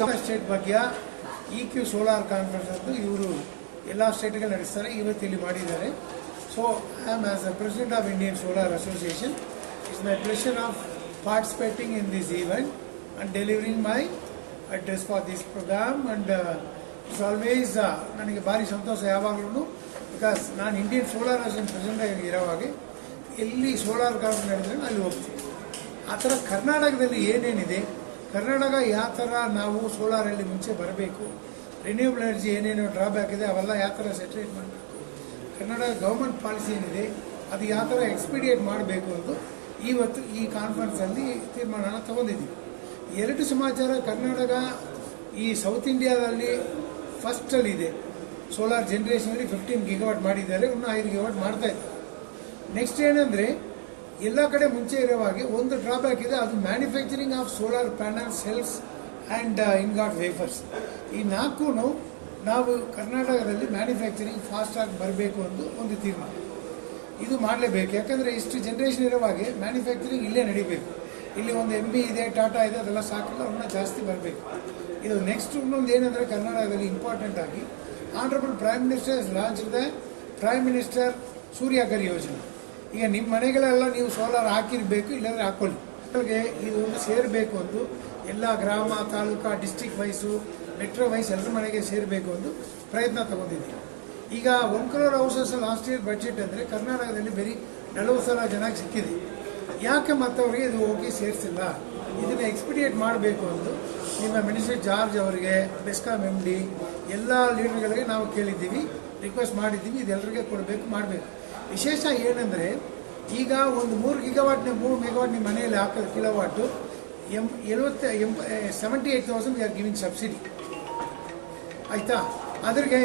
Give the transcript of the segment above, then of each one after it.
come state ಬಗ್ಗೆ E Q solar conference ಅಂತ ಇವರು ಎಲ್ಲ ಸ್ಟೇಟ್ಗಳು ನಡೆಸ್ತಾರೆ, ಇವತ್ತು ಇಲ್ಲಿ ಮಾಡಿದ್ದಾರೆ. So I am as a president of Indian solar association it's my pleasure of participating in this event and delivering my address for this program and it's always ನನಗೆ ಭಾರಿ ಸಂತೋಷ ಯಾವಾಗಲೂ ಬಿಕಾಸ್ ನಾನು ಇಂಡಿಯನ್ ಸೋಲಾರ್ ಅಸೋಸಿಯೇಷನ್ ಪ್ರೆಸಿಡೆಂಟ್ ಆಗಿ ಇರೋವಾಗೆ ಎಲ್ಲಿ solar conference ನಡೆದ್ರೆ ಅಲ್ಲಿ ಹೋಗ್ತೀನಿ. ಆ ಥರ ಕರ್ನಾಟಕದಲ್ಲಿ ಏನೇನಿದೆ ಕರ್ನಾಟಕ ಯಾವ ಥರ ನಾವು ಸೋಲಾರಲ್ಲಿ ಮುಂಚೆ ಬರಬೇಕು ರಿನ್ಯೂಬಲ್ ಎನರ್ಜಿ ಏನೇನು ಡ್ರಾಬ್ಯಾಕ್ ಇದೆ, ಅವೆಲ್ಲ ಯಾವ ಥರ ಸೆಟ್ರೇಟ್ ಮಾಡಬೇಕು? ಕರ್ನಾಟಕ ಗೌರ್ಮೆಂಟ್ ಪಾಲಿಸಿ ಏನಿದೆ, ಅದು ಯಾವ ಥರ ಎಕ್ಸ್ಪೀಡಿಯೇಟ್ ಮಾಡಬೇಕು ಅಂತ ಇವತ್ತು ಈ ಕಾನ್ಫರೆನ್ಸಲ್ಲಿ ತೀರ್ಮಾನ ತಗೊಂಡಿದ್ದೀವಿ. ಎರಡು ಸಮಾಚಾರ, ಕರ್ನಾಟಕ ಈ ಸೌತ್ ಇಂಡಿಯಾದಲ್ಲಿ ಫಸ್ಟಲ್ಲಿದೆ ಸೋಲಾರ್ ಜನ್ರೇಷನಲ್ಲಿ ಫಿಫ್ಟೀನ್ ಗಿಗಾವಾಟ್ ಮಾಡಿದ್ದಾರೆ, ಇನ್ನೂ ಐದು ಗಿಗಾವಾಟ್ ಮಾಡ್ತಾ ಇದ್ದಾರೆ. ನೆಕ್ಸ್ಟ್ ಏನಂದರೆ ಎಲ್ಲ ಕಡೆ ಮುಂಚೆ ಇರೋ ಹಾಗೆ ಒಂದು ಡ್ರಾಬ್ಯಾಕ್ ಇದೆ, ಅದು manufacturing of solar panel cells and ingot wafers ಈ ನಾಲ್ಕು ನಾವು ಕರ್ನಾಟಕದಲ್ಲಿ ಮ್ಯಾನುಫ್ಯಾಕ್ಚರಿಂಗ್ ಫಾಸ್ಟಾಗಿ ಬರಬೇಕು ಅಂತ ಒಂದು ತೀರ್ಮಾನ. ಇದು ಮಾಡಲೇಬೇಕು, ಯಾಕಂದರೆ ಇಷ್ಟು ಜನ್ರೇಷನ್ ಇರುವಾಗೆ ಮ್ಯಾನುಫ್ಯಾಕ್ಚರಿಂಗ್ ಇಲ್ಲೇ ನಡಿಬೇಕು. ಇಲ್ಲಿ ಒಂದು ಎಂ ಬಿ ಇದೆ ಟಾಟಾ ಇದೆ, ಅದೆಲ್ಲ ಸಾಕಲ್ಲ ಅವನ್ನ ಜಾಸ್ತಿ ಬರಬೇಕು. ಇದು ನೆಕ್ಸ್ಟ್ ಇನ್ನೊಂದು ಏನಂದರೆ ಕರ್ನಾಟಕದಲ್ಲಿ ಇಂಪಾರ್ಟೆಂಟ್ ಆಗಿ honourable prime minister launch the prime minister Suryaghar ಯೋಜನೆ ಈಗ ನಿಮ್ಮ ಮನೆಗಳೆಲ್ಲ ನೀವು ಸೋಲಾರ್ ಹಾಕಿರಬೇಕು, ಇಲ್ಲಾಂದರೆ ಹಾಕೊಳ್ಳಿ. ಮಕ್ಕಳಿಗೆ ಇದು ಸೇರಬೇಕು ಅಂತ ಎಲ್ಲ ಗ್ರಾಮ, taluka district wise metro wise ಎಲ್ಲರ ಮನೆಗೆ ಸೇರಬೇಕು ಅಂತ ಪ್ರಯತ್ನ ತಗೊಂಡಿದ್ದೀವಿ. ಈಗ one crore houses last year budget ಅಂದರೆ ಕರ್ನಾಟಕದಲ್ಲಿ ಬರೀ ನಲವತ್ತು ಸಾವಿರ ಜನಕ್ಕೆ ಸಿಕ್ಕಿದೆ. ಯಾಕೆ ಮತ್ತವರಿಗೆ ಇದು ಹೋಗಿ ಸೇರಿಸಿಲ್ಲ? ಇದನ್ನು ಎಕ್ಸ್ಪಿಡಿಯೇಟ್ ಮಾಡಬೇಕು ಅಂತ ನಿಮ್ಮ ಮಿನಿಸ್ಟರ್ ಜಾರ್ಜ್ ಅವರಿಗೆ ಬೆಸ್ಕಾಮ್ ಎಂ ಡಿ ಎಲ್ಲ ಲೀಡರ್ಗಳಿಗೆ ನಾವು ಕೇಳಿದ್ದೀವಿ ರಿಕ್ವೆಸ್ಟ್ ಮಾಡಿದ್ದೀವಿ ಇದೆಲ್ಲರಿಗೆ ಕೊಡಬೇಕು, ಮಾಡಬೇಕು. ವಿಶೇಷ ಏನಂದರೆ, ಈಗ ಒಂದು ಮೂರು ಗಿಗಾವಾಟ್ ಮೂರು ಮೆಗಾವಾಟ್ ನಿಮ್ಮ ಮನೆಯಲ್ಲಿ ಹಾಕೋದು ಕಿಲೋವಾಟು ಎಂ ಎಳುವತ್ತ ಎಂಬ seventy eight thousand we are giving subsidy ಆಯಿತಾ? ಅದ್ರಿಗೆ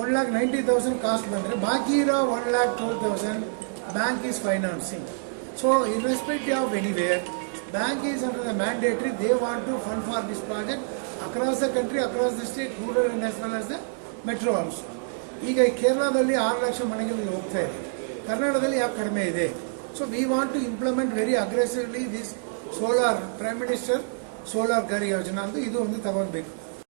one lakh ninety thousand cost ಬಂದರೆ ಬಾಕಿ ಇರೋ one lakh twelve thousand bank is financing so investment of anywhere bank is under the mandatory they want to fund for this project across the country across the state rural and as well as the metro also ಈಗ ಕೇರಳದಲ್ಲಿ ಆರು ಲಕ್ಷ ಮನೆಗಳಿಗೆ ಹೋಗ್ತಾ ಇದೆ. ಕರ್ನಾಟಕದಲ್ಲಿ ಯಾಕೆ ಕಡಿಮೆ ಇದೆ? So we want to implement very aggressively this solar prime minister solar ಗರಿ ಯೋಜನಾ ಅಂತ ಇದು ಒಂದು ತಗೊಳ್ಬೇಕು